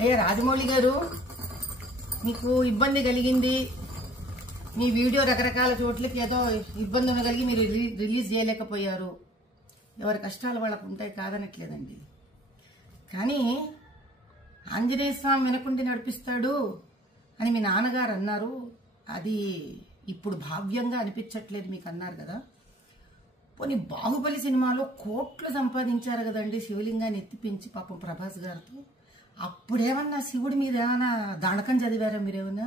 అయ్యా రాజమౌళి గారు, మీకు ఇబ్బంది కలిగింది, మీ వీడియో రకరకాల చోట్లకి ఏదో ఇబ్బంది ఉండగలిగి మీరు రిలీజ్ చేయలేకపోయారు. ఎవరి కష్టాలు వాళ్ళకు ఉంటాయి, కాదనట్లేదండి. కానీ ఆంజనేయ స్వామి వెనకుండి నడిపిస్తాడు అని మీ నాన్నగారు అన్నారు. అది ఇప్పుడు భావ్యంగా అనిపించట్లేదు మీకు అన్నారు కదా. పోనీ బాహుబలి సినిమాలో కోట్లు సంపాదించారు కదండి శివలింగాన్ని ఎత్తిపించి పాపం ప్రభాస్ గారితో. అప్పుడేమన్నా శివుడి మీద ఏమైనా దానకం చదివారా మీరేమన్నా?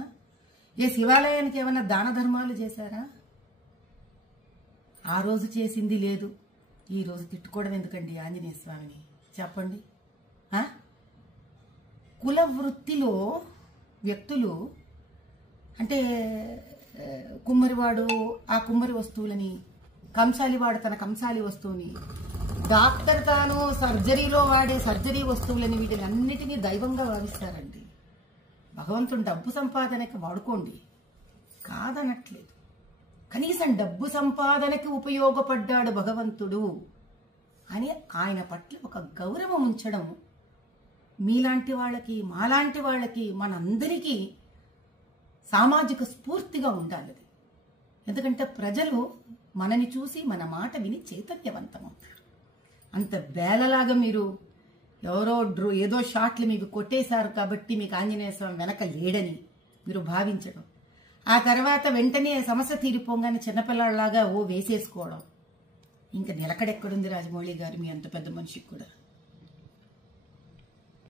ఏ శివాలయానికి ఏమన్నా దాన ధర్మాలు చేశారా? ఆ రోజు చేసింది లేదు, ఈ రోజు తిట్టుకోవడం ఎందుకండి ఆంజనేయ స్వామిని చెప్పండి. కుల వృత్తిలో వ్యక్తులు అంటే కుమ్మరివాడు ఆ కుమ్మరి వస్తువులని, కంసాలివాడు తన కంసాలి వస్తువుని, డాక్టర్ తాను సర్జరీలో వాడే సర్జరీ వస్తువులని, వీటిని అన్నిటినీ దైవంగా భావిస్తారండి. భగవంతుడు డబ్బు సంపాదనకి వాడుకోండి, కాదనట్లేదు. కనీసం డబ్బు సంపాదనకి ఉపయోగపడ్డాడు భగవంతుడు అని ఆయన పట్ల ఒక గౌరవం ఉంచడం మీలాంటి వాళ్ళకి, మాలాంటి వాళ్ళకి, మనందరికీ సామాజిక స్ఫూర్తిగా ఉండాలి. ఎందుకంటే ప్రజలు మనని చూసి మన మాట విని చైతన్యవంతమవుతారు. అంత బేలలాగా మీరు ఎవరో ఏదో షాట్లు మీకు కొట్టేశారు కాబట్టి మీకు ఆంజనేయ స్వామి వెనక లేడని మీరు భావించడం, ఆ తర్వాత వెంటనే సమస్య తీరిపోగానే చిన్నపిల్లలాగా వేసేసుకోవడం, ఇంకా నిలకడెక్కడుంది రాజమౌళి గారు మీ అంత పెద్ద మనిషికి కూడా?